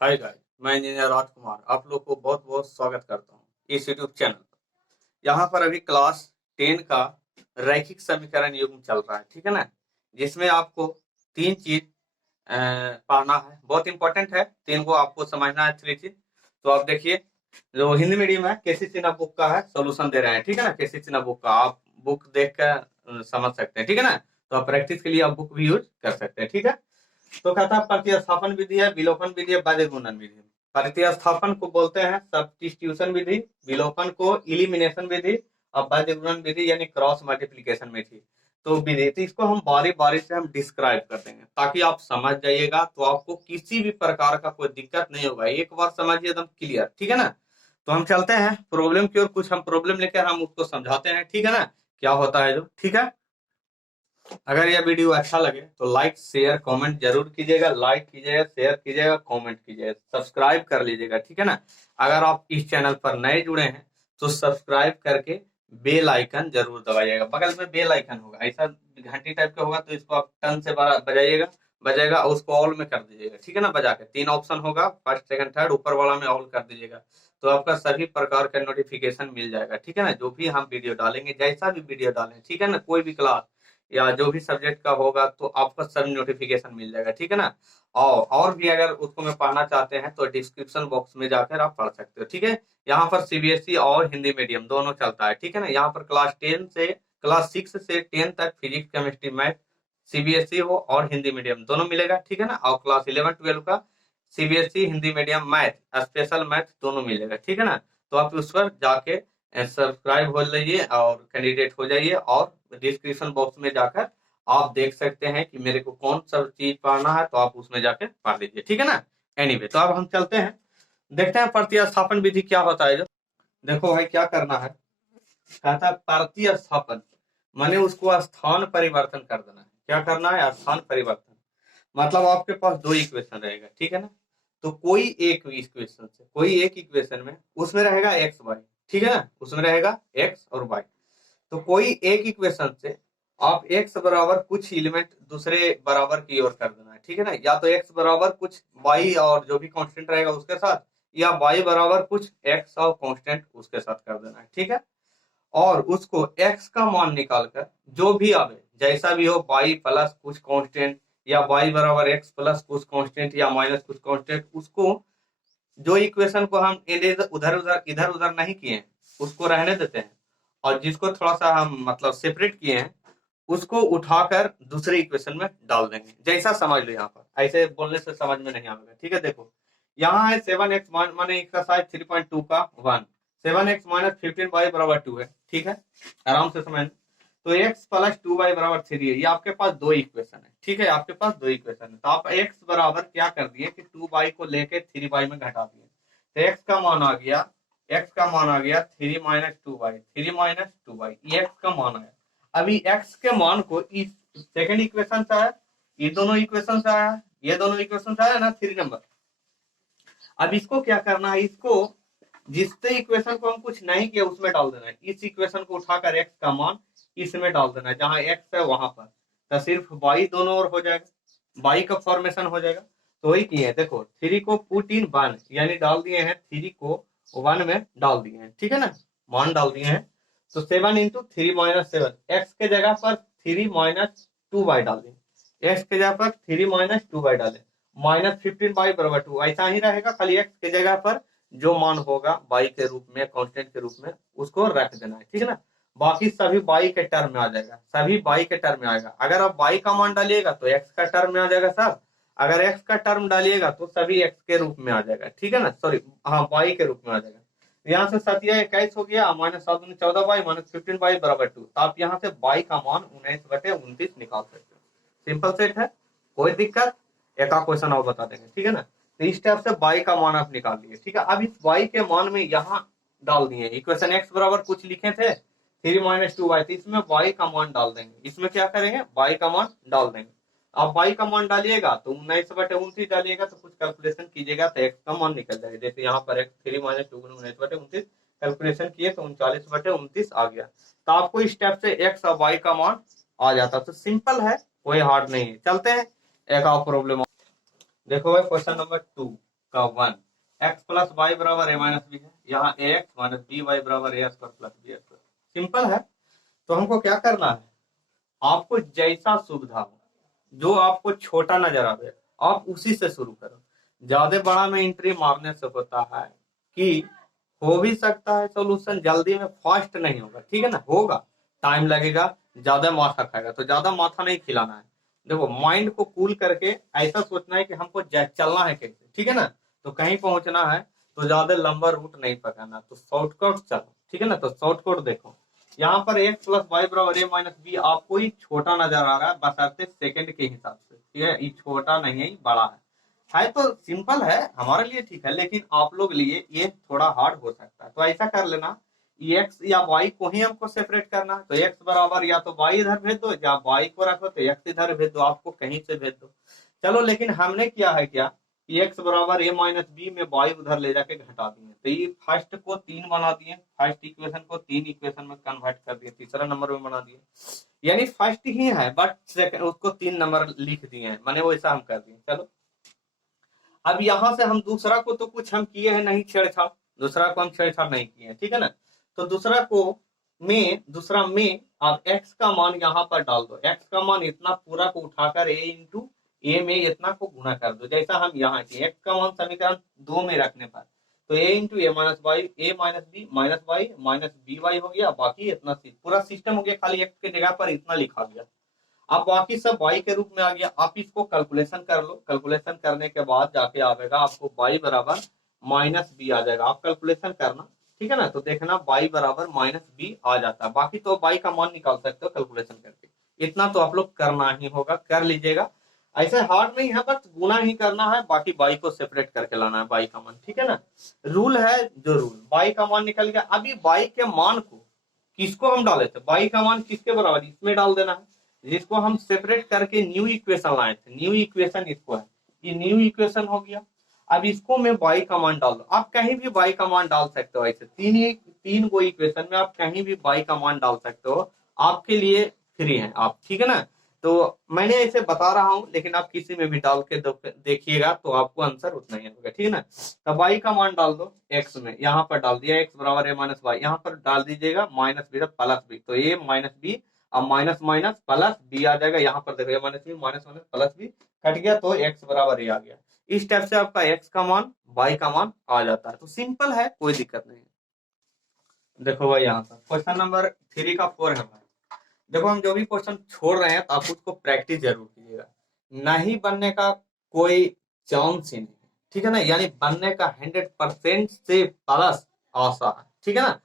Hi guys, मैं engineer राजकुमार आप लोग को बहुत बहुत स्वागत करता हूँ इस यूट्यूब चैनल पर। यहाँ पर अभी क्लास 10 का रैखिक समीकरण युग्म चल रहा है, ठीक है ना। जिसमें आपको तीन चीज पढ़ना है, बहुत इंपॉर्टेंट है। तीन को आपको समझना है, थ्री चीज। तो आप देखिए, जो हिंदी मीडियम है केसी सिन्हा बुक का है, सोल्यूशन दे रहे हैं, ठीक है ना। केसी सिन्हा बुक का आप बुक देख कर समझ सकते हैं, ठीक है ना। तो आप प्रैक्टिस के लिए आप बुक भी यूज कर सकते हैं, ठीक है। तो कहता है प्रतिस्थापन विधि है, विलोपन विधि है, बाध्य गुणन विधि। प्रतिस्थापन को बोलते हैं सब्स्टिट्यूशन विधि, विलोपन को इलिमिनेशन विधि, और बाध्य गुणन विधि यानी क्रॉस मल्टीप्लिकेशन विधि। तो विधि, तो इसको हम बारी बारी से हम डिस्क्राइब कर देंगे ताकि आप समझ जाइएगा, तो आपको किसी भी प्रकार का कोई दिक्कत नहीं होगा। एक बार समझिए एकदम क्लियर, ठीक है ना। तो हम चलते हैं प्रॉब्लम की ओर, कुछ हम प्रॉब्लम लेकर हम उसको समझाते हैं, ठीक है ना। क्या होता है जो, ठीक है। अगर यह वीडियो अच्छा लगे तो लाइक शेयर कमेंट जरूर कीजिएगा। लाइक कीजिएगा, शेयर कीजिएगा, कमेंट कीजिएगा, सब्सक्राइब कर लीजिएगा, ठीक है ना। अगर आप इस चैनल पर नए जुड़े हैं तो सब्सक्राइब करके बेल आइकन जरूर दबाइएगा। बगल में बेल आइकन होगा, ऐसा घंटी टाइप का होगा, तो इसको आप टर्न से बजाइएगा, बजाएगा और उसको ऑल में कर दीजिएगा, ठीक है ना। बजा के तीन ऑप्शन होगा, फर्स्ट सेकंड थर्ड, ऊपर वाला में ऑल कर दीजिएगा, तो आपका सभी प्रकार का नोटिफिकेशन मिल जाएगा, ठीक है ना। जो भी हम वीडियो डालेंगे, जैसा भी वीडियो डालें, ठीक है ना, कोई भी क्लास या जो भी सब्जेक्ट का होगा, तो आपको सब नोटिफिकेशन मिल जाएगा, ठीक है ना। और भी अगर उसको में पढ़ना चाहते हैं तो डिस्क्रिप्शन बॉक्स में जाकर आप पढ़ सकते हो, ठीक है। यहाँ पर सीबीएसई और हिंदी मीडियम दोनों चलता है, ठीक है ना। यहाँ पर क्लास 6 से 10 तक फिजिक्स केमिस्ट्री मैथ सीबीएसई हो और हिंदी मीडियम दोनों मिलेगा, ठीक है ना। और क्लास 11-12 का CBSE Hindi medium math special math दोनों मिलेगा, ठीक है ना। तो आप उस पर जाके सब्सक्राइब हो जाइए और कैंडिडेट हो जाइए, और डिस्क्रिप्शन बॉक्स में जाकर आप देख सकते हैं कि मेरे को कौन सा चीज पढ़ना है, तो आप उसमें जाके पढ़ लीजिए, ठीक है ना। एनीवे, तो अब हम चलते हैं, देखते हैं प्रतिस्थापन विधि क्या होता है। जो देखो भाई, क्या करना है, कहता है प्रतिस्थापन माने उसको स्थान परिवर्तन कर देना है। क्या करना है, स्थान परिवर्तन। मतलब आपके पास दो इक्वेशन रहेगा, ठीक है ना। तो कोई एक इक्वेशन में उसमें रहेगा एक्स वाई, ठीक है ना, उसमें रहेगा एक्स और वाई। तो कोई एक इक्वेशन से आप x बराबर कुछ एलिमेंट दूसरे बराबर की ओर कर देना है, ठीक है ना। या तो x बराबर कुछ y और जो भी कांस्टेंट रहेगा उसके साथ, या y बराबर कुछ x और कांस्टेंट उसके साथ कर देना है, ठीक है। और उसको x का मान निकालकर जो भी आवे, जैसा भी हो, y प्लस कुछ कांस्टेंट या y बराबर x प्लस कुछ कांस्टेंट या माइनस कुछ कांस्टेंट, उसको जो इक्वेशन को हम इधर उधर नहीं किए उसको रहने देते हैं, और जिसको थोड़ा सा हम मतलब सेपरेट किए हैं उसको उठाकर दूसरे इक्वेशन में डाल देंगे। जैसा समझ लो, यहाँ पर ऐसे बोलने से समझ में नहीं आएगा, ठीक है। देखो, यहाँ है 7x माने एक्सरसाइज 3.2 का 1, 7x माइनस 15y बराबर 2 है, ठीक है। आराम से समझ। तो x प्लस 2y बराबर 3 है। ये आपके पास दो इक्वेशन है, ठीक है। आपके पास दो इक्वेशन है, तो आप x बराबर क्या कर दिए कि 2y को लेके 3y में घटा दिए, तो x का मान आ गया 3 माइनस 2y, 3 माइनस 2y, ये x का मान आया। अभी x के मान को इस सेकंड इक्वेशन से आया, ये दोनों इक्वेशन से आया, ये दोनों इक्वेशन से आया ना, 3 नंबर। अब इसको क्या करना है, इसको जिससे इक्वेशन को हम कुछ नहीं किया उसमें डाल देना है। इस इक्वेशन को उठाकर x का मान इसमें डाल देना है, जहां x है वहां पर, तो सिर्फ y दोनों ओर हो जाएगा, y का फॉर्मेशन हो जाएगा। तो वही किए, देखो 3 को पुट इन 1 यानी डाल दिए हैं, 3 को 1 में डाल दिए हैं, ठीक है ना, मान डाल दिए हैं। तो 7 इंटू 3 माइनस 7, एक्स के जगह पर 3 माइनस 2y डाल दें, एक्स के जगह पर 3 माइनस 2y डालें, माइनस 15y बराबर 2, ऐसा ही रहेगा, खाली एक्स के जगह पर जो मान होगा y के रूप में, कांस्टेंट के रूप में, उसको रख देना है, ठीक है ना। बाकी सभी y के टर्म में आ जाएगा, सभी y के टर्म में आएगा। अगर आप y का मान डालिएगा तो x का टर्म में आ जाएगा सब, अगर x का टर्म डालिएगा तो सभी x के रूप में आ जाएगा, ठीक है ना, सॉरी हाँ, y के रूप में आ जाएगा। यहाँ से 7 हो गया, माइनस 7 14y माइनस 15y बराबर 2, तो आप यहाँ से y का मान 19/29 निकाल सकते हो। सिंपल सेट है, कोई दिक्कत, एक क्वेश्चन और बता देंगे, ठीक है ना। तो इस टाइप से y का मान आप निकाल लिए, ठीक है। अब इस y के मान में यहाँ डाल दिए, इक्वेशन x बराबर कुछ लिखे थे 3 माइनस 2y, तो इसमें y का मान डाल देंगे। इसमें क्या करेंगे, y का मान डाल देंगे। आप y का मान डालिएगा तो 19/29 डालिएगा, तो कुछ कैलकुलेशन कीजिएगा तो x का मान निकल जाएगा। जैसे यहाँ पर 3 माइनस 2 19/29 कैलकुलेशन किए तो 39/29 आ गया। तो आपको इस स्टेप से x और y का मान आ जाता। तो सिंपल है, कोई हार्ड नहीं है। चलते हैं एक और प्रॉब्लम, देखो भाई क्वेश्चन नंबर 2, का 1, एक्स प्लस वाई बराबर ए माइनस बी है, यहाँ A X minus B Y बराबर A square plus B square. Simple है। तो हमको क्या करना है, आपको जैसा सुविधा हो, जो आपको छोटा नजर आवे, आप उसी से शुरू करो। ज्यादा बड़ा में एंट्री मारने से होता है कि हो भी सकता है सोल्यूशन जल्दी में फास्ट नहीं होगा, ठीक है ना, होगा, टाइम लगेगा, ज्यादा माथा खाएगा, तो ज्यादा माथा नहीं खिलाना है। देखो माइंड को कूल करके ऐसा सोचना है कि हमको चलना है कैसे, ठीक है ना, तो कहीं पहुंचना है, तो ज्यादा लंबा रूट नहीं पकड़ना, तो शॉर्टकट चलो, ठीक है ना। तो शॉर्टकट देखो, यहाँ पर एक्स प्लस वाई बराबर ए माइनस बी आपको ही छोटा नजर आ रहा है, बशर्ते सेकंड के हिसाब से, ठीक है, ये छोटा नहीं है, ये बड़ा है तो सिंपल है, हमारे लिए ठीक है, लेकिन आप लोग लिए ये थोड़ा हार्ड हो सकता है। तो ऐसा कर लेना, एक्स या वाई को ही हमको सेपरेट करना है, तो एक्स बराबर या तो वाई इधर भेज दो, या वाई को रखो तो एक्स इधर भेज दो, आपको कहीं से भेज दो। चलो, लेकिन हमने किया है क्या, एक्स बराबर ए माइनस बी में वाई उधर ले जाके घटा दिए, तो ये फर्स्ट को 3 बना दिए, फर्स्ट इक्वेशन को 3 इक्वेशन में कन्वर्ट कर दिए, तीसरा नंबर में बना दिए, यानी फर्स्ट ही है बट सेकंड उसको 3 नंबर लिख दिए हैं, मैंने वैसा हम कर दिए। चलो, अब यहां से हम दूसरा को तो कुछ हम किए हैं नहीं छेड़छाड़, दूसरा को हम छेड़छाड़ नहीं किए हैं, ठीक है ना। तो दूसरा में आप x का मान यहाँ पर डाल दो, x का मान इतना पूरा को उठाकर a इंटू ए में इतना को गुणा कर दो, जैसा हम यहाँ किए, x का मान समीकरण 2 में रखने पर, तो a into a minus y, a minus b minus y minus B y हो गया, बाकी इतना पूरा सिस्टम हो गया, खाली x के जगह पर इतना लिखा गया। अब बाकी सब y के रूप में आ गया, आप इसको कैलकुलेशन कर लो, कैलकुलेशन करने के बाद जाके आएगा आपको y बराबर माइनस बी आ जाएगा, आप कैलकुलेशन करना, ठीक है ना। तो देखना y बराबर माइनस बी आ जाता है, बाकी तो y का मान निकाल सकते हो कैलकुलेशन करके, इतना तो आप लोग करना ही होगा, कर लीजिएगा, ऐसे हार्ड नहीं है, बस गुना ही करना है, बाकी y को सेपरेट करके लाना है, y का मान, ठीक है ना। रूल है जो रूल, y का मान निकल गया। अभी y के मान को किसको हम डाले थे, y का मान किसके बराबर, इसमें डाल देना है, जिसको हम सेपरेट करके न्यू इक्वेशन लाए थे, न्यू इक्वेशन इसको है, ये न्यू इक्वेशन हो गया। अब इसको मैं y का मान डाल दो, आप कहीं भी y का मान डाल सकते हो, ऐसे तीन को इक्वेशन में आप कहीं भी y का मान डाल सकते हो, आपके लिए फ्री है आप, ठीक है ना। तो मैंने ऐसे बता रहा हूं, लेकिन आप किसी में भी डाल के देखिएगा तो आपको आंसर उतना ही होगा, ठीक है ना। तो y का मान डाल दो x में, यहाँ पर डाल दिया x बराबर a माइनस वाई, यहाँ पर डाल दीजिएगा माइनस बी प्लस बी, तो a माइनस बी, अब माइनस माइनस प्लस बी आ जाएगा, यहाँ पर देखो minus b minus minus plus b cut गया, तो x बराबर ए आ गया। इस टाइप से आपका x का मान y का मान आ जाता है, तो सिंपल है, कोई दिक्कत नहीं है। देखो भाई, यहाँ पर क्वेश्चन नंबर 3 का 4 है भाई। देखो, हम जो भी क्वेश्चन छोड़ रहे हैं तो आप उसको प्रैक्टिस जरूर कीजिएगा, नहीं बनने का कोई चांस ही नहीं, ठीक है ना, यानी बनने का 100% से प्लस आशा है, ठीक है ना।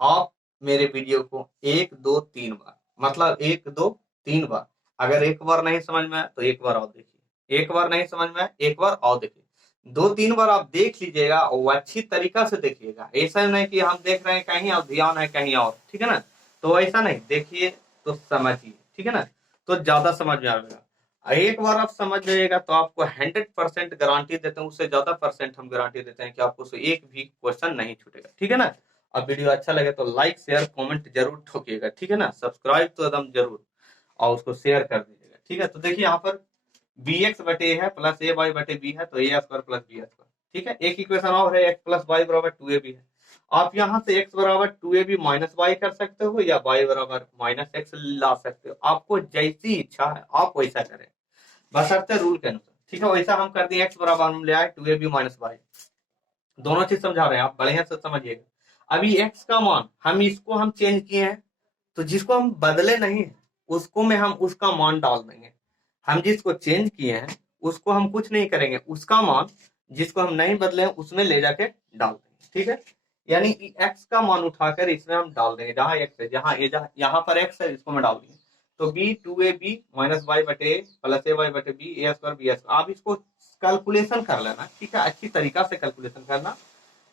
आप मेरे वीडियो को 1 2 3 बार, मतलब 1 2 3 बार, अगर एक बार नहीं समझ में आया तो एक बार और देखिए, एक बार नहीं समझ में आया एक बार और देखिए, 2 3 बार आप देख लीजिएगा, वो अच्छी तरीका से देखिएगा, ऐसा नहीं कि हम देख रहे हैं कहीं और ध्यान है कहीं और, ठीक है ना। तो ऐसा नहीं, देखिए तो समझिए, ठीक है ना, तो ज्यादा समझ में आएगा। एक बार आप समझ जाइएगा तो आपको 100% गारंटी देते हैं, उससे ज्यादा परसेंट हम गारंटी देते हैं कि आपको से एक भी क्वेश्चन नहीं छूटेगा, ठीक है ना। अब वीडियो अच्छा लगे तो लाइक शेयर कमेंट जरूर ठोकिएगा, ठीक है ना, सब्सक्राइब तो एकदम जरूर, और उसको शेयर कर दीजिएगा, ठीक है। तो देखिए यहाँ पर बी एक्स बटे है प्लस ए वाई बटे बी है, तो ए स्क्वायर प्लस बी स्क्वायर, ठीक है। एक इक्वेशन और है, एक्स प्लस वाई बराबर 2ab है, आप यहाँ से x बराबर 2ab माइनस वाई कर सकते हो, या y बराबर माइनस एक्स ला सकते हो, आपको जैसी इच्छा है आप वैसा करें, बशर्ते रूल के अनुसार, ठीक है। वैसा हम कर दिए, x बराबर हम ले आए 2ab माइनस वाई, दोनों चीज समझा रहे हैं, आप बढ़िया से समझिएगा। अभी x का मान हम चेंज किए हैं, तो जिसको हम बदले नहीं है उसको में हम उसका मान डाल देंगे, हम जिसको चेंज किए हैं उसको हम कुछ नहीं करेंगे, उसका मान जिसको हम नहीं बदले हैं उसमें ले जाके डाल देंगे, ठीक है। यानी x का मान उठाकर इसमें हम डाल देंगे, जहां x है, यहाँ पर x है, इसको मैं डाल देंगे, तो b 2ab माइनस वाई बटे प्लस ए वाई बटे बी ए स्क्वायर बी स्क्वायर, आप इसको कैलकुलेशन कर लेना, ठीक है, अच्छी तरीका से कैलकुलेशन करना,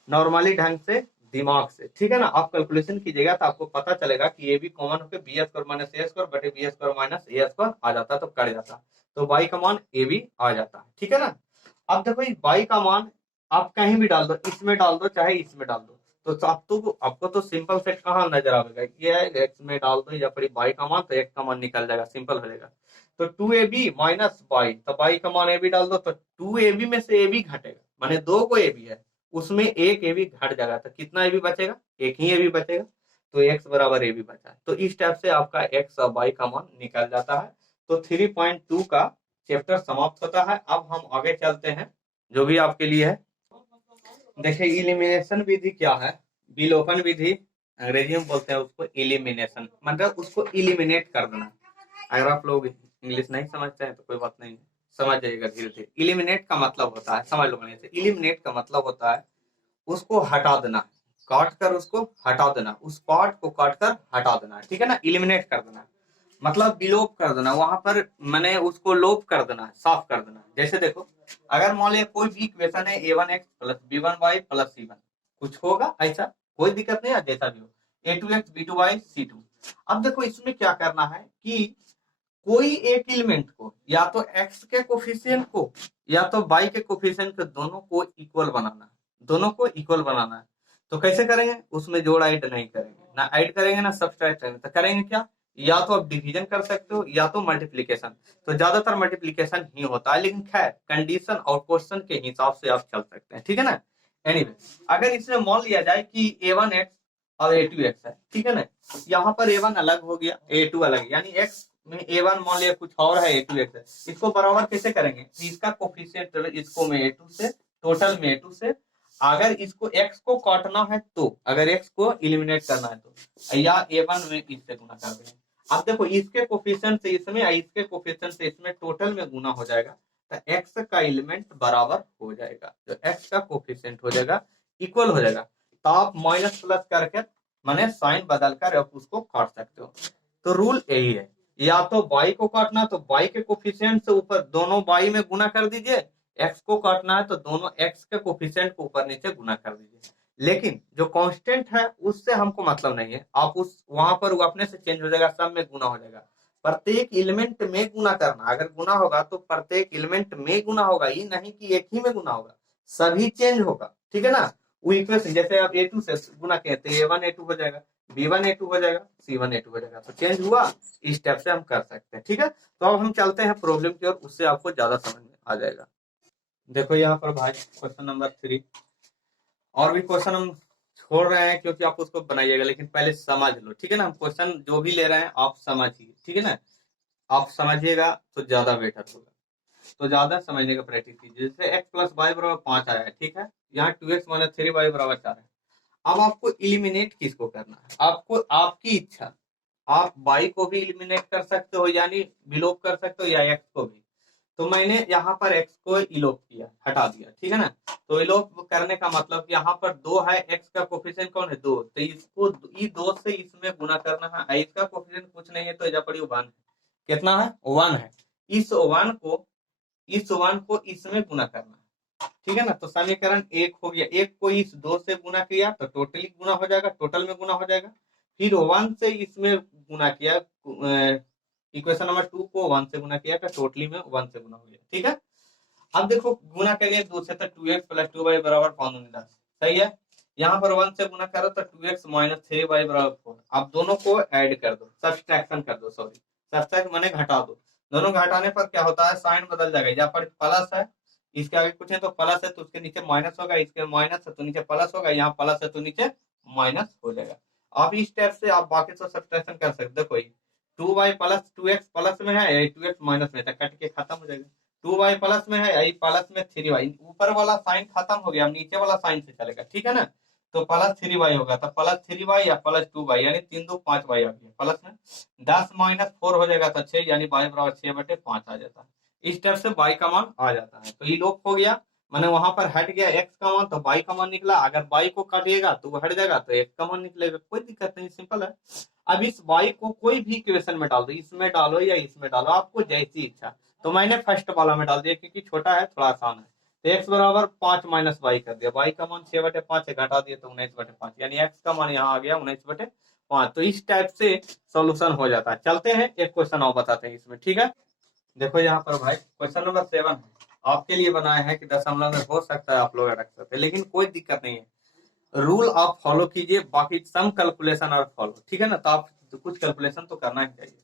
नॉर्मली ढंग से, दिमाग से, ठीक है ना। आप कैलकुलेशन कीजिएगा तो आपको पता चलेगा कि ये भी कॉमन होकर बी स्क्वायर माइनस ए स्क्वायर बटे बी स्क्वायर माइनस ए स्क्वायर आ जाता है, तो कट जाता, तो y का मान ए भी आ जाता है, ठीक है ना। अब देखो y का मान आप कहीं भी डाल दो, इसमें डाल दो चाहे इसमें डाल दो, तो आपको तो सिंपल सेट कहाँ नजर आएगा, ये एक्स में डाल दो या फिर y का मान, तो x का मान निकल जाएगा, सिंपल हो जाएगा। तो 2ab माइनस वाई, तो y का मान ए भी डाल दो, तो 2ab में से ए भी घटेगा, माने 2 को ए बी है, उसमें एक ए बी घट जाएगा तो कितना ए बी बचेगा, एक ही ए बी बचेगा, तो x बराबर ए बी बचा है। तो इस टाइप से आपका x और y का मान निकल जाता है। तो 3.2 का चैप्टर समाप्त होता है। अब हम आगे चलते हैं जो भी आपके लिए है। देखिए इलिमिनेशन विधि क्या है, विलोपन विधि अंग्रेजी में बोलते हैं उसको इलिमिनेशन, मतलब उसको इलिमिनेट कर देना। अगर आप लोग इंग्लिश नहीं समझते हैं तो कोई बात नहीं, समझ जाइएगा धीरे धीरे। इलिमिनेट का मतलब होता है, समझ लो बढ़िया से, इलिमिनेट का मतलब होता है उसको हटा देना, काट कर उसको हटा देना, उस पार्ट को काट कर हटा देना, ठीक है ना, इलिमिनेट कर देना मतलब विलोप कर देना, वहां पर मैंने उसको लोप कर देना, साफ कर देना। जैसे देखो अगर मान लिया कोई भी इक्वेशन है a1x plus b1y plus c1, कुछ होगा ऐसा, कोई दिक्कत नहीं है, जैसा भी हो, a2x b2y c2। अब देखो इसमें क्या करना है कि कोई एक एलिमेंट को या तो x के कोफिशिएंट को या तो y के कोफिशिएंट को दोनों को इक्वल बनाना है, दोनों को इक्वल बनाना है। तो कैसे करेंगे, उसमें जोड़ ऐड नहीं करेंगे, ना ऐड करेंगे ना सब्सट्रैक्ट करेंगे, तो करेंगे क्या, या तो आप डिवीजन कर सकते हो या तो मल्टीप्लीकेशन। तो ज्यादातर मल्टीप्लीकेशन ही होता है, लेकिन खैर कंडीशन और क्वेश्चन के हिसाब से आप चल सकते हैं, ठीक है ना। एनीवे अगर इसमें मान लिया जाए कि a1x और a2x है, ठीक है ना, यहाँ पर a1 अलग हो गया a2 अलग, यानी x में a1 मान लिया कुछ और है a2x है, इसको बराबर कैसे करेंगे, इसका कोफिशिएंट इसको में a2 से, टोटल में a2 से, अगर इसको x को काटना है तो, अगर x को एलिमिनेट करना है तो, या a1 में इससे गुना कर देंगे। अब देखो इसके कोफिशिएंट से इसमें या इसके कोफिशिएंट से इसमें टोटल में गुना हो जाएगा, तो x का एलिमेंट बराबर हो जाएगा, जो x का कोफिशिएंट हो जाएगा इक्वल हो जाएगा। तो आप माइनस प्लस करके माने साइन बदल कर आप उसको काट सकते हो। तो रूल यही है, या तो y को काटना तो y के कोफिशिएंट से ऊपर दोनों y में गुना कर दीजिए, x को काटना है तो दोनों x के कोफिशिएंट को ऊपर नीचे गुना कर दीजिए। लेकिन जो कांस्टेंट है उससे हमको मतलब नहीं है, आप उस वहां पर वो अपने से चेंज हो जाएगा, सब में गुना हो जाएगा। प्रत्येक एलिमेंट में गुना करना, अगर गुना होगा तो प्रत्येक एलिमेंट में गुना होगा, ये नहीं कि एक ही में गुना होगा, सभी चेंज होगा, ठीक है ना। वो इक्वेशन जैसे आप a2 से गुना किए तो a1 a2 हो जाएगा, b1 a2 हो जाएगा, c1 a2 हो जाएगा, तो चेंज हुआ। इस स्टेप से हम कर सकते हैं, ठीक है। तो अब हम चलते हैं प्रॉब्लम की ओर, उससे आपको ज्यादा समझ में आ जाएगा। देखो यहाँ पर भाई क्वेश्चन नंबर 3, और भी क्वेश्चन हम छोड़ रहे हैं क्योंकि आप उसको बनाइएगा, लेकिन पहले समझ लो, ठीक है ना। हम क्वेश्चन जो भी ले रहे हैं आप समझिए, ठीक है ना, आप समझिएगा तो ज्यादा बेटर होगा। तो ज्यादा समझने का प्रैक्टिस कीजिए। जैसे x प्लस वाई बराबर 5 आया है, ठीक है, यहाँ 2x माइनस 3y बराबर 4 है। अब आपको इलिमिनेट किसको करना है, आपको आपकी इच्छा, आप y को भी इलिमिनेट कर सकते हो यानी विलोप कर सकते हो, या x को भी। तो मैंने यहाँ पर x को इलोप किया, हटा दिया, ठीक है ना। तो इलोप करने का मतलब यहाँ पर 2 है, x का कोफिशिएंट कौन है 2, तो इसको ये 2 से इसमें गुना करना है, इसका कोफिशिएंट कुछ नहीं है तो इधर पड़ी 1 है, कितना है 1 है। इस 1 को इसमें गुना करना है, ठीक है ना। तो समीकरण 1 हो गया, 1 को इस 2 से गुना किया तो टोटली गुना हो जाएगा, टोटल में गुना हो जाएगा। फिर 1 से इसमें गुना किया, इक्वेशन नंबर 2 को 1 से गुना किया तो टोटली में 1 से गुना हो गया, ठीक है। अब देखो गुना करिए 2 से तो 2x प्लस 2y बराबर 5, सही है। यहाँ पर 1 से गुना करो तो 2x माइनस 3y बराबर 4। अब दोनों को ऐड कर दो, सब्सट्रैक्शन कर दो, सॉरी सब्सट्रैक्ट माने घटा दो। दोनों घटाने पर क्या होता है, साइन बदल जाएगा, यहाँ पर प्लस है, इसके आगे कुछ है तो प्लस है तो उसके नीचे माइनस होगा, इसके माइनस है तो नीचे प्लस होगा, यहाँ प्लस है तो नीचे माइनस हो जाएगा। अब इस स्टेप से आप बाकी सब सब्सट्रैक्शन कर सकते हो। कोई 2y प्लस 2x प्लस में है, 2x माइनस में है, कट के खत्म हो जाएगा। 2y प्लस में है, आई प्लस में 3y, ऊपर वाला साइन खत्म हो गया, नीचे वाला साइन से चलेगा, ठीक है ना। तो प्लस 3y होगा, तो प्लस 3y या प्लस 2y यानी 3 2 5y आ गया, प्लस में 10 माइनस 4 हो जाएगा तो 6, यानी y बराबर 6/5 आ जाता है। इस स्टेप से y का मान आ जाता है। तो ये लोप हो गया, मैंने वहां पर हट गया x का मान तो y का मान निकला, अगर y को काटिएगा तो वो हट जाएगा तो x का मान निकलेगा, कोई दिक्कत नहीं, सिंपल है। अब इस y को कोई भी इक्वेशन में डाल दो, इसमें डालो या इसमें डालो, आपको जैसी इच्छा। तो मैंने फर्स्ट वाला में डाल दिया क्योंकि छोटा है, थोड़ा आसान है। तो x बराबर 5 माइनस वाई कर दिया, y का मान 6/5 है, घटा दिया तो 19/5, यानी x का मान यहाँ आ गया 19/5। तो इस टाइप से सॉल्यूशन हो जाता है। चलते हैं एक क्वेश्चन और बताते हैं इसमें, ठीक है। देखो यहाँ पर भाई क्वेश्चन नंबर 7 है, आपके लिए बनाया है कि दशमलव में हो सकता है आप लोग रख सकते हैं, लेकिन कोई दिक्कत नहीं है, रूल आप फॉलो कीजिए, बाकी सम कैलकुलेशन और फॉलो, ठीक है ना। तो आप कुछ कैलकुलेशन तो करना ही चाहिए।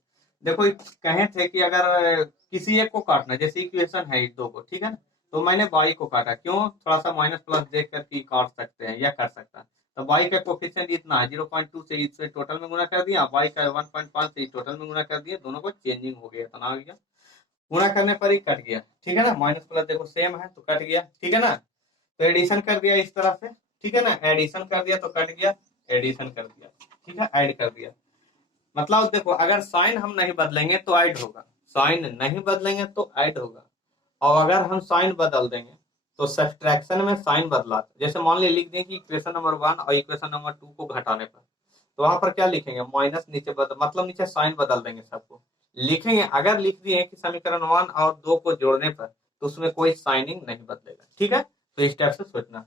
देखो कहे थे कि अगर किसी एक को काटना, जैसे इक्वेशन है 2 को, ठीक है ना, तो मैंने y को काटा, क्यों? थोड़ा सा माइनस प्लस देख कर के काट सकते हैं या कर सकता है। तो y का कोफिशिएंट इतना है 0.2 से इसे टोटल में गुना कर दिया, y का 1.5 से टोटल में गुना कर दिया, दोनों को चेंजिंग हो गया, इतना आ गया, गुना करने पर ही कट गया, ठीक है ना। माइनस प्लस देखो सेम है तो कट गया, ठीक है ना। तो एडिशन कर दिया इस तरह से, ठीक है ना, एडिशन कर दिया तो कट गया, एडिशन कर दिया, ठीक है, ऐड कर दिया। मतलब देखो अगर साइन हम नहीं बदलेंगे तो ऐड होगा, साइन नहीं बदलेंगे तो ऐड होगा, और अगर हम साइन बदल देंगे तो सब्ट्रैक्शन में साइन बदला, जैसे मान ली लिख दें कि इक्वेशन नंबर 1 और इक्वेशन नंबर 2 को घटाने पर, तो वहां पर क्या लिखेंगे? माइनस नीचे मतलब नीचे साइन बदल देंगे सबको, लिखेंगे। अगर लिख दिए कि समीकरण 1 और 2 को जोड़ने पर, तो उसमें कोई साइनिंग नहीं बदलेगा, ठीक है। तो इस टाइप से सोचना है।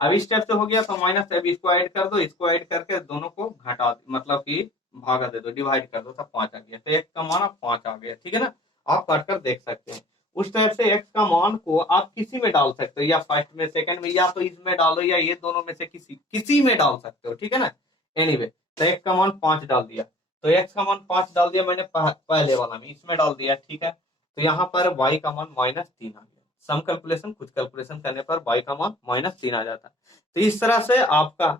अब इस टाइप से हो गया तो माइनस, अब इसको ऐड कर दो, इसको ऐड करके दोनों को घटा मतलब कि भागा दे दो, डिवाइड कर दो, तब 5 आ गया, तो x का मान अब 5 आ गया, ठीक है ना। आप काट कर देख सकते हैं। उस टाइप से x का मान को आप किसी में डाल सकते हो, या फर्स्ट में, सेकंड में, या तो इसमें डालो, या ये दोनों में से किसी में डाल सकते हो, ठीक है ना। एनीवे, तो x का मान 5 डाल दिया, तो x का मान 5 डाल दिया मैंने पहले वाला में, इसमें डाल दिया, ठीक है। तो यहाँ पर y का मान -3 आ गया। सम कैलकुलेशन, कुछ कैलकुलेशन करने पर y का मान -3 आ जाता है। तो इस तरह से आपका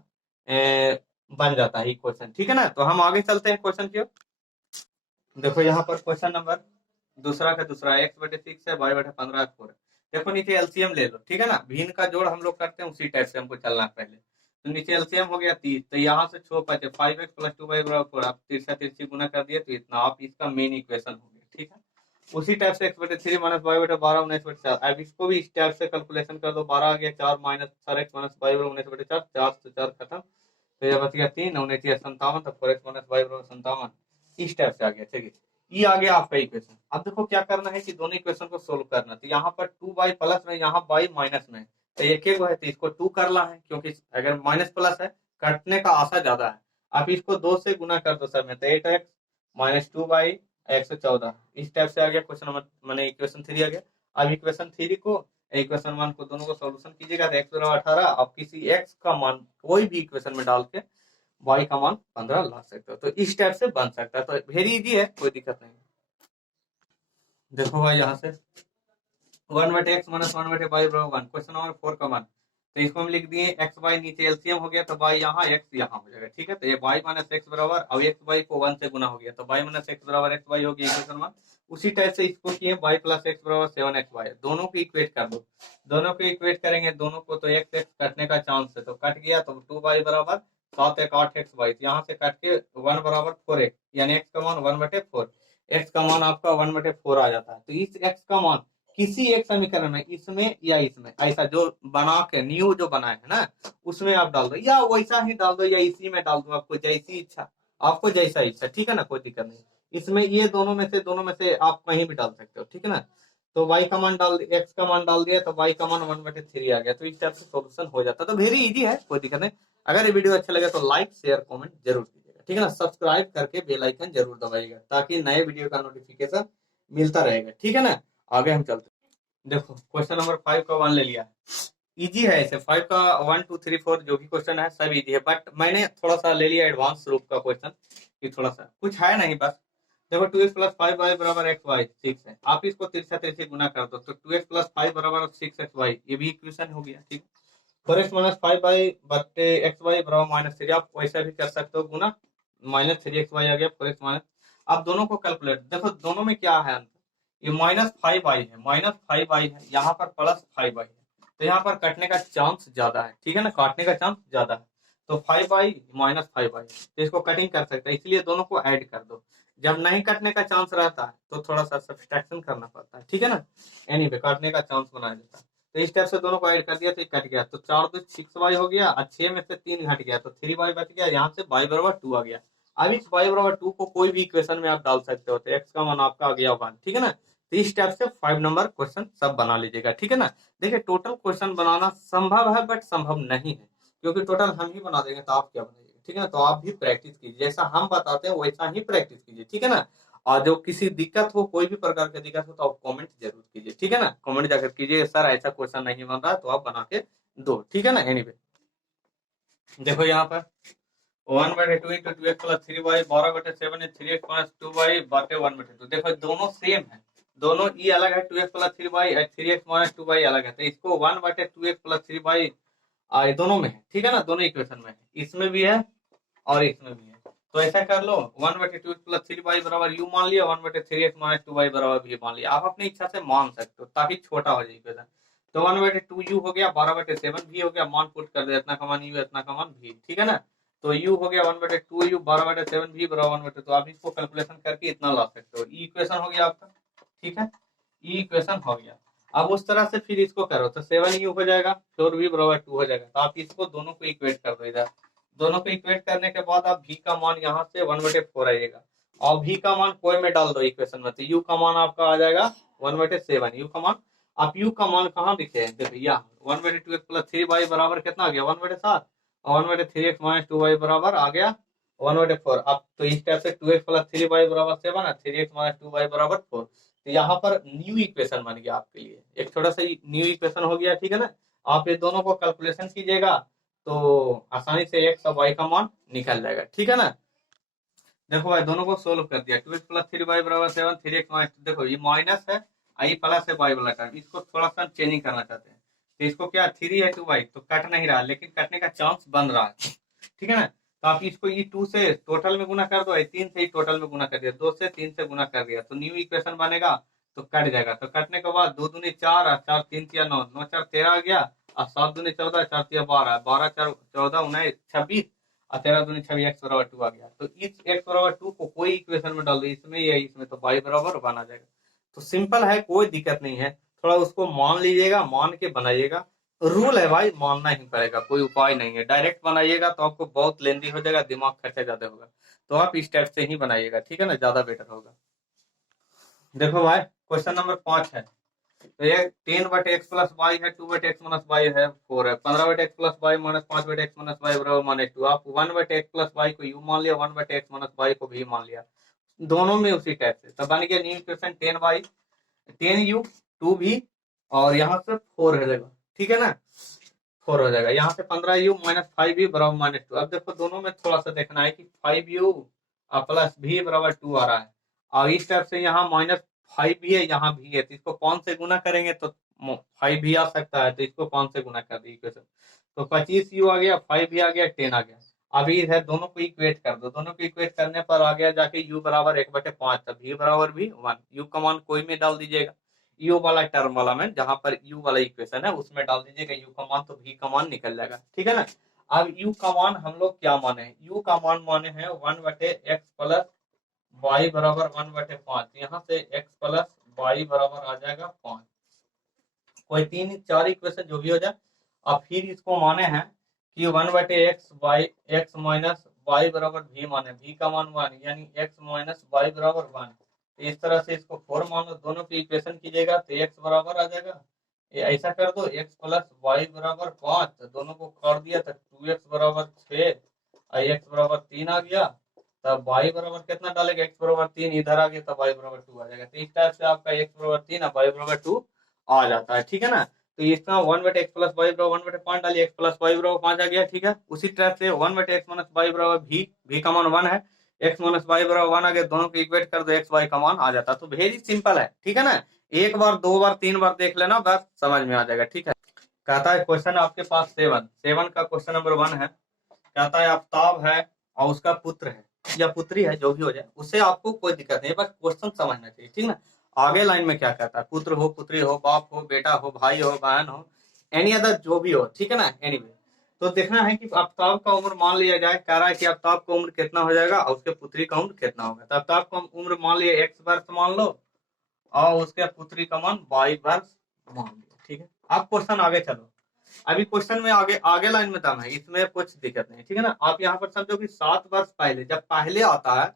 बन जाता है इक्वेशन, ठीक है ना। तो हम आगे चलते हैं क्वेश्चन की ओर। देखो यहाँ पर क्वेश्चन नंबर दूसरा का दूसरा, x/6 है, y/15 है, 4 है। देखो नीचे एलसीएम ले लो, ठीक है ना, भिन्न का जोड़ हम लोग करते हैं उसी टाइप से हमको चलना है पहले। तो नीचे एलसीएम हो गया 30, तो यहाँ से 6 बचे 5x + 2y = 4, आप तिरछा तिरछी गुना कर दिए तो इतना, आप इसका मेन इक्वेशन हो गया, ठीक है। उसी टाइप से x/3 - y/12 19/4, अब इसको भी इस टाइप से कैलकुलेशन कर दो, 12 आ गया, 4 - 4x - y 19/4, 4 से 4 खत्म, तो ये बच गया 3, 57, तो 4x - y 57, इस टाइप से आ गया, ठीक है। ये आ गया आपका इक्वेशन। अब देखो क्या करना है कि दोनों इक्वेशन को सोल्व करना, तो यहाँ पर 2y प्लस में, यहाँ y माइनस में, तो एक एक है तो इसको 2 करना है, क्योंकि अगर माइनस प्लस है कटने का आशा ज्यादा है। आप इसको 2 से गुना कर दो सब में, तो 8x - 2y 114, इस टाइप से आ गया क्वेश्चन नंबर, मैंने इक्वेशन 3 आ गया। अब इक्वेशन 3 को इक्वेशन 1 को दोनों को सोल्यूशन कीजिएगा, तो x 18, आप किसी x का मान कोई भी इक्वेशन में डाल के y का मान 15 ला सकते हो, तो इस टाइप से बन सकता है। तो वेरी इजी है, कोई दिक्कत नहीं। देखो भाई यहाँ से 1/x - 1/y = 1, क्वेश्चन नंबर 4 का मान, तो इसको हम लिख दिए x y, नीचे एलसीएम हो गया तो y यहाँ x यहाँ हो जाएगा, ठीक है। तो ये y - x बराबर, अब x y को 1 से गुना हो गया, तो y - x बराबर x y हो गया इक्वेशन 1। उसी टाइप से इसको किए y + x बराबर 7xy, दोनों को इक्वेट कर दो, दोनों को इक्वेट करेंगे दोनों को, तो x कटने का चांस है, तो कट गया, तो 2y बराबर 7 × 8xy, यहाँ से कट के 1 बराबर 4x, यानी x का मान 1/4, x का मान आपका 1/4 आ जाता है। तो इस x का मान किसी एक समीकरण में, इसमें या इसमें, ऐसा जो बना के न्यू जो बनाए है ना, उसमें आप डाल दो, या वैसा ही डाल दो, या इसी में डाल दो, आपको जैसी इच्छा, आपको जैसा इच्छा, ठीक है ना, कोई दिक्कत नहीं। इसमें ये दोनों में से आप कहीं भी डाल सकते हो, ठीक है ना। तो y का मान डाल, x का मान डाल दिया, तो y का मान 1/3 आ गया, तो इस टाइप से सोल्यूशन हो जाता है। तो वेरी इजी है, कोई दिक्कत नहीं। अगर ये वीडियो अच्छा लगे तो लाइक शेयर कमेंट जरूर कीजिएगा, ठीक है ना। सब्सक्राइब करके बेल आइकन जरूर दबाइएगा, ताकि नए वीडियो का नोटिफिकेशन मिलता रहेगा, ठीक है ना। आगे हम चलते हैं। देखो क्वेश्चन नंबर 5 का 1 ले लिया, इजी है ऐसे, 5 का 1 2 3 4 जो भी क्वेश्चन है सब इजी है, बट मैंने थोड़ा सा ले लिया एडवांस रूप का क्वेश्चन, कि थोड़ा सा कुछ है नहीं बस। देखो 2x + 5y = xy 6 है, आप इसको तिरछा तिरछी गुना कर दो, तो 2x + 5 = 6xy, ये भी इक्वेशन हो गया, ठीक। 4x - 5y बट्टे xy = -3, आप वैसा भी कर सकते हो गुना, -3xy आ गया 4x माइनस। अब दोनों को कैलकुलेट, देखो दोनों में क्या है अंतर, ये -5y है, -5y है, यहाँ पर +5y है, तो यहाँ पर कटने का चांस ज्यादा है, ठीक है ना, काटने का चांस ज्यादा है। तो 5y - 5y, तो इसको कटिंग कर सकते हैं, इसलिए दोनों को ऐड कर दो। जब नहीं कटने का चांस रहता है तो थोड़ा सा सब्सट्रैक्शन करना पड़ता है, ठीक है ना। एनीवे काटने का चांस बनाया जाता है, तो इस टाइप से दोनों को ऐड कर दिया तो कट गया, तो 4 2 6y हो गया, और 6 में से 3 घट गया, तो 3y बच गया, यहाँ से y = 2 आ गया। अब इस y = 2 को कोई भी इक्वेशन में आप डाल सकते हो, तो x का मान आपका आ गया 1, ठीक है ना। तो इस टाइप से 5 नंबर क्वेश्चन सब बना लीजिएगा, ठीक है ना। देखिए टोटल क्वेश्चन बनाना संभव है, बट संभव नहीं है, क्योंकि टोटल हम ही बना देंगे तो आप क्या बनाइएगा, ठीक है ना। तो आप भी प्रैक्टिस कीजिए, जैसा हम बताते हैं वैसा ही प्रैक्टिस कीजिए, ठीक है ना। और जो किसी दिक्कत हो, कोई भी प्रकार की दिक्कत हो, तो आप कमेंट जरूर कीजिए, ठीक है ना। कमेंट जाकर कीजिए, सर ऐसा क्वेश्चन नहीं बन रहा है, तो आप बना के दो, ठीक है ना। एनीवे देखो यहाँ पर 1/2 × 2x + 3y 12/7 3x - 2y 1/2, देखो दोनों सेम है, दोनों ई अलग है, 2x plus 3y, 3x minus 2y अलग है, तो इसको 1/2x प्लस 3y दोनों में है, ठीक है ना, दोनों इक्वेशन में है, इसमें भी है और इसमें भी है। तो ऐसा कर लो, 1/2x प्लस 3y बराबर यू मान लिया, 1/3x माइनस 2y बराबर भी मान लिया। आप अपनी इच्छा से मान सकते हो ताकि छोटा हो जाए इक्वेशन। तो 1/2u हो गया, 12/7 भी हो गया, मान पुट कर दे, इतना का मान u, इतना का मान v, ठीक है ना। तो u हो गया 1/2u, 12/7 v बराबर 1/2, तो आप इसको कैलकुलेशन करके इतना ला सकते हो। ई इक्वेशन हो गया आपका, ठीक है, ई इक्वेशन हो गया। अब उस तरह से फिर इसको करो तो 7u हो जाएगा, 4v बराबर 2 हो जाएगा। तो आप इसको दोनों को इक्वेट कर दो इधर, दोनों को इक्वेट करने के बाद आप v का मान यहाँ से 1/4 आएगा, और v का मान कोई में डाल दो इक्वेशन में, तो u का मान आपका आ जाएगा 1/7। u का मान, आप u का मान कहाँ लिखे हैं, देखो यहाँ 1/2x प्लस 3y बराबर कितना आ गया 1/7, और 1/3x माइनस 2y बराबर आ गया 1/4। अब तो इस टाइप से 2x प्लस 3y बराबर 7 है, 3x माइनस 2y बराबर 4। तो यहाँ पर न्यू इक्वेशन बन गया आपके लिए, एक छोटा सा न्यू इक्वेशन हो गया, ठीक है ना। आप ये दोनों को कैलकुलेशन कीजिएगा तो आसानी से x और y का मान निकल जाएगा, ठीक है ना। देखो भाई दोनों को सोल्व कर दिया, 2x प्लस 3y बराबर 7, 3x माइनस, देखो ये माइनस है, आई प्लस है y वाला टर्म, इसको थोड़ा सा चेंजिंग करना चाहते हैं, तो इसको क्या 3 है 2y, तो कट नहीं रहा, लेकिन कटने का चांस बन रहा है, ठीक है ना। तो आप इसको ये 2 से टोटल में गुना कर दो, 3 से ही टोटल में गुना कर दिया, 2 से 3 से गुना कर दिया, तो न्यू इक्वेशन बनेगा, तो कट जाएगा। तो कटने के बाद 2 दूनी 4, 4 3 या 9, 9 4 13 आ गया, और 7 दूनी 14, 4 3 12, 12 4 14 19 26, और 13 दूनी 26, x बराबर 2 आ गया। तो इस x बराबर 2 को कोई इक्वेशन में डाल दो, इसमें या इसमें, तो y बराबर 1 आ जाएगा। तो सिंपल है, कोई दिक्कत नहीं है, थोड़ा उसको मान लीजिएगा, मान के बनाइएगा, रूल है भाई, मानना ही पड़ेगा, कोई उपाय नहीं है। डायरेक्ट बनाइएगा तो आपको बहुत लेंदी हो जाएगा, दिमाग खर्चा ज्यादा होगा, तो आप इस टाइप से ही बनाइएगा, ठीक है ना, ज्यादा बेटर होगा। देखो भाई क्वेश्चन नंबर 5 है, तो ये 10/x प्लस वाई है, 2/x माइनस वाई है 4 है, 15/x plus y minus 5/x minus y बराबर -2। आप 1/x प्लस वाई को u मान लिया, 1/x माइनस वाई को भी मान लिया, दोनों में उसी टाइप से। तब बन गया न्यू इक्वेशन 10u 2v, और यहाँ से 4 हो जाएगा, ठीक है ना, 4 हो जाएगा। यहाँ से 15u माइनस 5v बराबर -2। अब देखो दोनों में थोड़ा सा देखना है कि 5u प्लस v बराबर 2 आ रहा है, और इस टाइप से यहाँ -5 भी है, यहाँ भी है, तो इसको 5 से गुना करेंगे तो 5 भी आ सकता है, तो इसको 5 से गुना कर दी इक्वेशन, तो 25u आ गया, 5 भी आ गया, 10 आ गया। अभी है दोनों को इक्वेट कर दो, दोनों को इक्वेट करने पर आ गया जाके u बराबर 1/5, तब v बराबर भी 1। u का मान कोई में डाल दीजिएगा, u वाला टर्म वाला में, जहां पर u वाला इक्वेशन है उसमें डाल दीजिएगा u का मान, तो v का मान निकल जाएगा, ठीक है ना। अब u का मान हम लोग क्या माने हैं, u का मान माने हैं 1/x प्लस y बराबर 1/5, यहाँ से x प्लस y बराबर आ जाएगा 5, कोई 3 4 इक्वेशन जो भी हो जाए। अब फिर इसको माने हैं कि 1/x y x minus y बराबर v माने, v का मान 1, यानी x माइनस y बराबर 1। इस तरह से इसको 4 मान लो, दोनों की इक्वेशन कीजिएगा तो x बराबर आ जाएगा, ये ऐसा कर दो, x प्लस y बराबर 5, दोनों को कर दिया तो 2x बराबर 6, x बराबर 3 आ गया, तब y बराबर कितना डालेगा, x बराबर 3 इधर आ गया, तब y बराबर 2 आ जाएगा। तो इस टाइप से आपका x बराबर 3 और y बराबर 2 आ जाता है, ठीक है ना। तो इसका 1/x प्लस y बराबर 1/5 डालिए, x प्लस y बराबर 5 आ गया, ठीक है। उसी तरह से 1/x माइनस y बराबर v का मान 1 है, x माइनस y बराबर 1 आ गया, दोनों को इक्वेट कर दो, x y का मान आ जाता है। तो वेरी सिंपल है, ठीक है ना, एक बार 2 बार 3 बार देख लेना, बस समझ में आ जाएगा, ठीक है। कहता है क्वेश्चन आपके पास 7 का क्वेश्चन नंबर 1 है, कहता है आफ्ताब है और उसका पुत्र है या पुत्री है, जो भी हो जाए, उससे आपको कोई दिक्कत नहीं, बस क्वेश्चन समझना चाहिए, ठीक ना। आगे लाइन में क्या कहता है, पुत्र हो, पुत्री हो, बाप हो, बेटा हो, भाई हो, बहन हो, एनी अदर जो भी हो, ठीक है ना, एनीवे। तो देखना है कि आफ्ताब का उम्र मान लिया जाए, कह रहा है कि आफ्ताब का उम्र कितना हो जाएगा और उसके पुत्री का उम्र कितना होगा। तो आफ्ताब का उम्र मान लिया x वर्ष मान लो, और उसके पुत्री का मान y वर्ष मान लो, ठीक है। अब क्वेश्चन आगे चलो, अभी क्वेश्चन में आगे आगे लाइन में दम है, इसमें कुछ दिक्कत नहीं, ठीक है ना। आप यहाँ पर समझो कि 7 वर्ष पहले, जब पहले आता है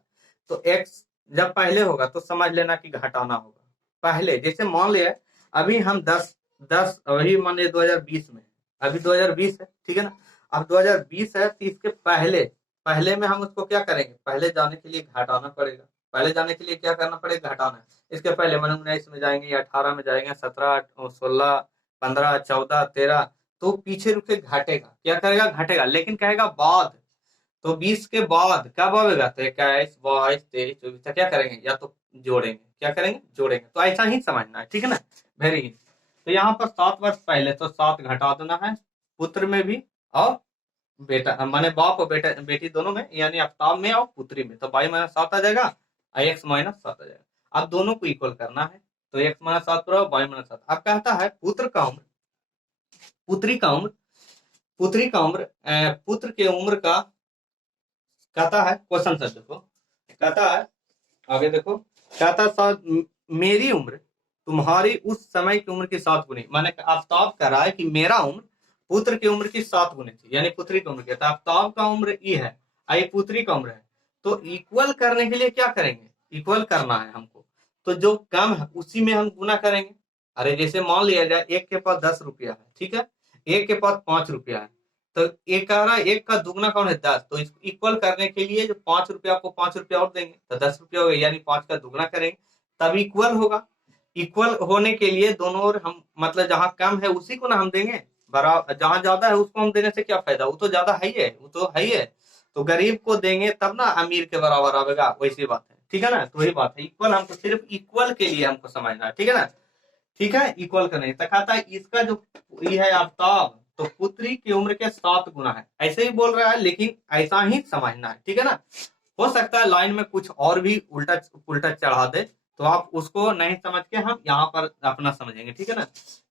तो x जब पहले होगा तो समझ लेना कि घटाना होगा पहले। जैसे मान लिया अभी हम 10 अभी मान लिया 2020 में, अभी 2020 है, ठीक है ना। अब 2020 है तो इसके पहले पहले में हम उसको क्या करेंगे, पहले जाने के लिए घटाना पड़ेगा, पहले जाने के लिए क्या करना पड़ेगा, घटाना। इसके पहले मन 19 में जाएंगे या 18 में जाएंगे, 17 16 15 14 13, तो पीछे रुके घटेगा, क्या करेगा, घटेगा, लेकिन कहेगा बाद। तो 20 के बाद कब आएगा, तो 21, 22, 23, 24 क्या करेंगे, या तो जोड़ेंगे, क्या करेंगे, जोड़ेंगे। तो ऐसा ही समझना है, ठीक है ना, वेरी इजी। तो यहाँ पर 7 वर्ष पहले, तो 7 घटा देना है, पुत्र में भी और बेटा माने बाप और बेटा बेटी दोनों में, यानी अवताव में और पुत्री में। तो y-7 आ जाएगा और x-7 आ जाएगा। अब दोनों को इक्वल करना है, तो x-7 पर y-7। अब कहता है पुत्र का उम्र, पुत्री का उम्र, पुत्री का उम्र, पुत्र के उम्र का कहता है, क्वेश्चन से देखो, कहता है आगे देखो, कहता है मेरी उम्र तुम्हारी उस समय की उम्र की 7 गुनी, माने आफ्ताब कह रहा है कि मेरा उम्र पुत्र की उम्र की 7 गुनी थी, यानी पुत्री की उम्र की। तो आफ्ताब का उम्र ई है, आई पुत्री का उम्र है। तो इक्वल करने के लिए क्या करेंगे, इक्वल करना है हमको, तो जो कम है उसी में हम गुना करेंगे। अरे जैसे मान लिया जाए एक के पास 10 रुपया है, ठीक है, एक के पास 5 रुपया है, तो एक कह रहा है एक का दुगना कौन है, 10। तो इसको इक्वल करने के लिए जो 5 रुपया को 5 रुपया और देंगे तो 10 रुपया हो गया, यानी 5 का दुगना करेंगे तब इक्वल होगा। इक्वल होने के लिए दोनों ओर हम मतलब जहाँ कम है उसी को ना हम देंगे, बराबर जहाँ ज्यादा है उसको हम देने से क्या फायदा, वो तो ज्यादा है ही है, वो तो है ही है। तो गरीब को देंगे तब ना अमीर के बराबर आएगा, वैसी बात है, ठीक है ना। तो वही बात है, इक्वल हमको सिर्फ इक्वल के लिए हमको समझना है, ठीक है ना, ठीक है, इक्वल करने तक आता है। इसका जो ये है आफ्ताब, तो पुत्री की उम्र के 7 गुना है, ऐसे ही बोल रहा है, लेकिन ऐसा ही समझना है, ठीक है ना। हो सकता है लाइन में कुछ और भी उल्टा उल्टा चढ़ा दे, तो आप उसको नहीं समझ के हम यहाँ पर अपना समझेंगे, ठीक है ना।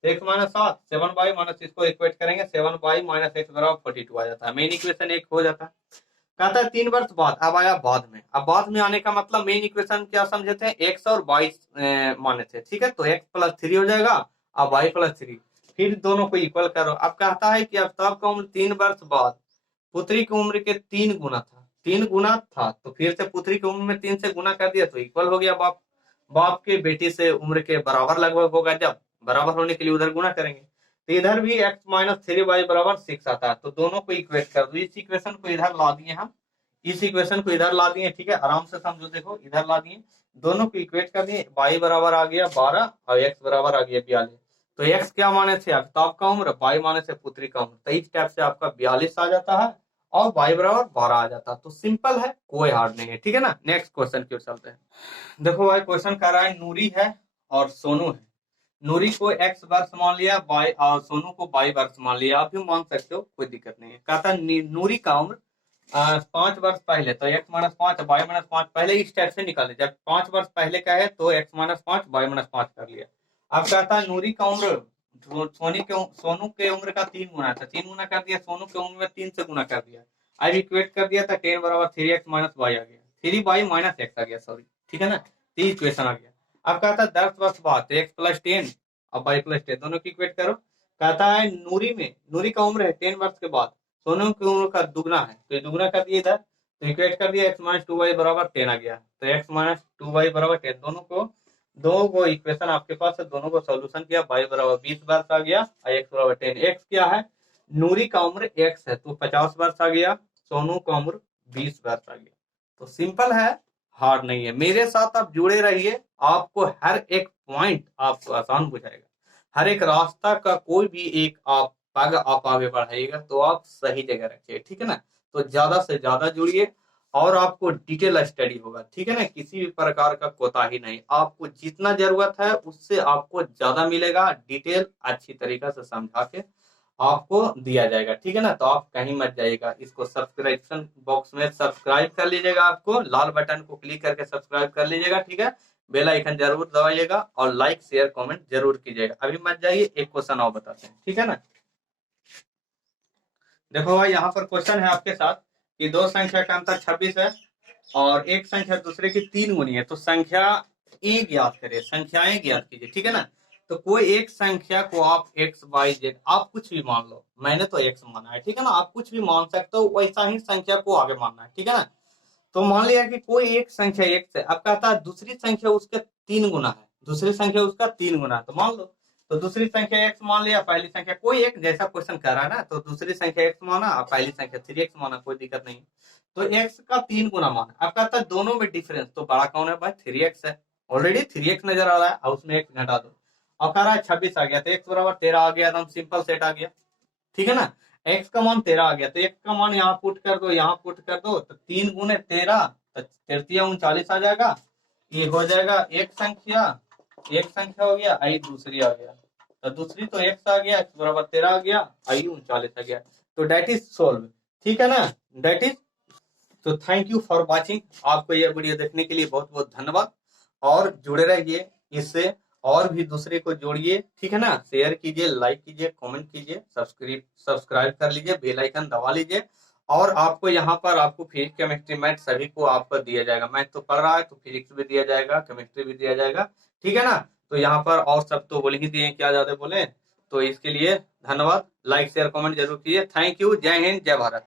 x-7 7y इसको इक्वेट करेंगे, 7y-x बराबर 42 आ जाता है, मेन इक्वेशन एक हो जाता है। कहता है 3 वर्ष बाद, अब आया बाद में। अब बाद में आने का मतलब मेन इक्वेशन क्या समझे थे, x और y माने थे, ठीक है। तो x+3 हो जाएगा अब y+3, फिर दोनों को इक्वल करो। अब कहता है कि आफ्ताब का उम्र 3 वर्ष बाद पुत्री की उम्र के 3 गुना था, 3 गुना था, तो फिर से पुत्री की उम्र में 3 से गुना कर दिया तो इक्वल हो गया। बाप बाप के बेटी से उम्र के बराबर लगभग होगा, जब बराबर होने के लिए उधर गुना करेंगे। तो इधर भी x-3y बराबर 6 आता है, तो दोनों को इक्वेट कर दो। इस इक्वेशन को इधर ला दिए हम, इस इक्वेशन को इधर ला दिए, ठीक है, आराम से समझो, देखो इधर ला दिए, दोनों को इक्वेट कर दिए। y बराबर आ गया 12 और x बराबर आ गया 42। तो x क्या माने थे, आफ्ताब का उम्र, y माने से पुत्री का उम्र। तो इस टाइप से आपका 42 आ जाता है और y बराबर 12 आ जाता है। तो सिंपल है, कोई हार्ड नहीं है, ठीक है ना। नेक्स्ट क्वेश्चन की ओर चलते हैं। देखो भाई क्वेश्चन कह रहा है नूरी है और सोनू है। नूरी को x वर्ष मान लिया, y और सोनू को y वर्ष मान लिया, आप भी मान सकते हो, कोई दिक्कत नहीं है। कहता है नूरी का उम्र 5 वर्ष पहले, तो x-5 y-5 पहले इस टाइप से निकाले, जब 5 वर्ष पहले का है तो x-5 y-5 कर लिया। अब कहता है नूरी का उम्र सोनू के उम्र का 3 गुना था, 3 गुना कर दिया, सोनू के उम्र में 3 से गुना कर दिया। अब इक्वेट कर दिया था 10 बराबर 3x-y आ गया, 3y-x आ गया, सॉरी, ठीक है ना। तो इक्वेशन आ गया। अब कहता है 10 वर्ष बाद, तो x+10 और y+10 दोनों की इक्वेट करो। कहता है नूरी का उम्र है 10 वर्ष के बाद, सोनू की उम्र का दुगना है, तो ये दुगना कर दिया इधर, तो इक्वेट कर दिया, x-2y बराबर 10 आ गया। तो x-2y बराबर 10, दो को इक्वेशन आपके पास है, दोनों को सॉल्यूशन किया, y बराबर 20 वर्ष आ गया और x बराबर 10। x क्या है, नूरी का उम्र x है, तो 50 वर्ष आ गया, सोनू का उम्र 20 वर्ष आ गया। तो सिंपल है, हार्ड नहीं है। मेरे साथ आप जुड़े रहिए, आपको हर एक पॉइंट आपको आसान बुझाएगा, हर एक रास्ता का कोई भी एक आप आगे बढ़ाइएगा तो आप सही जगह रखिए, ठीक है ना। तो ज्यादा से ज्यादा जुड़िए और आपको डिटेल स्टडी होगा, ठीक है ना, किसी भी प्रकार का कोताही नहीं। आपको जितना जरूरत है उससे आपको ज्यादा मिलेगा, डिटेल अच्छी तरीके से समझा के आपको दिया जाएगा, ठीक है ना। तो आप कहीं मत जाइएगा, इसको सब्सक्रिप्शन बॉक्स में सब्सक्राइब कर लीजिएगा, आपको लाल बटन को क्लिक करके सब्सक्राइब कर लीजिएगा, ठीक है। बेल आइकन जरूर दबाइएगा और लाइक शेयर कमेंट जरूर कीजिएगा। अभी मत जाइए, एक क्वेश्चन और बताते हैं, ठीक है ना। देखो भाई यहाँ पर क्वेश्चन है आपके साथ कि दो संख्या का अंतर 26 है और एक संख्या दूसरे की 3 गुनी है, तो संख्या ए ज्ञात करिए, संख्याएं ज्ञात कीजिए, ठीक है ना। तो कोई एक संख्या को आप एक्स वाई जेड आप कुछ भी मान लो, मैंने तो एक्स माना है, ठीक है ना, आप कुछ भी मान सकते हो, वैसा ही संख्या को आगे मानना है, ठीक है ना। तो मान लिया कि कोई एक संख्या एक्स है, अब कहता है दूसरी संख्या उसके 3 गुना है, दूसरी संख्या उसका 3 गुना है, तो मान लो। तो दूसरी संख्या एक्स मान लिया, पहली संख्या कोई एक, जैसा क्वेश्चन कर रहा है ना, तो दूसरी संख्या एक्स माना और पहली संख्या 3x माना, कोई दिक्कत नहीं। तो एक्स का 3 गुना माना। अब कहता है दोनों में डिफरेंस, तो बड़ा कौन है भाई, 3x है, ऑलरेडी 3x नजर आ रहा है और उसमें एक घटा दो। और कह रहा है 26 आ गया, तो x बराबर 13 आ गया, एकदम सिंपल सेट आ गया, ठीक है ना। x का मान 13 आ गया, तो x का मान यहाँ पुट कर दो, यहाँ पुट कर दो, तो 3 गुने 13, तो 39 आ जाएगा। ये हो जाएगा एक संख्या हो गया, आई दूसरी आ गया, तो दूसरी तो x आ गया, x बराबर 13 आ गया, आई 39 आ गया। तो डेट इज सोल्व, ठीक है ना, डेट इज। तो थैंक यू फॉर वॉचिंग। आपको ये वीडियो देखने के लिए बहुत बहुत धन्यवाद, और जुड़े रहिए इससे, और भी दूसरे को जोड़िए, ठीक है ना। शेयर कीजिए, लाइक कीजिए, कमेंट कीजिए, सब्सक्राइब कर लीजिए, बेल आइकन दबा लीजिए। और आपको यहाँ पर आपको फिजिक्स केमिस्ट्री मैथ सभी को आपको दिया जाएगा। मैथ तो पढ़ रहा है तो फिजिक्स भी दिया जाएगा, केमिस्ट्री भी दिया जाएगा, ठीक है ना। तो यहाँ पर और सब तो बोल ही दिए, क्या ज्यादा बोले। तो इसके लिए धन्यवाद, लाइक शेयर कमेंट जरूर कीजिए। थैंक यू, जय हिंद, जय भारत।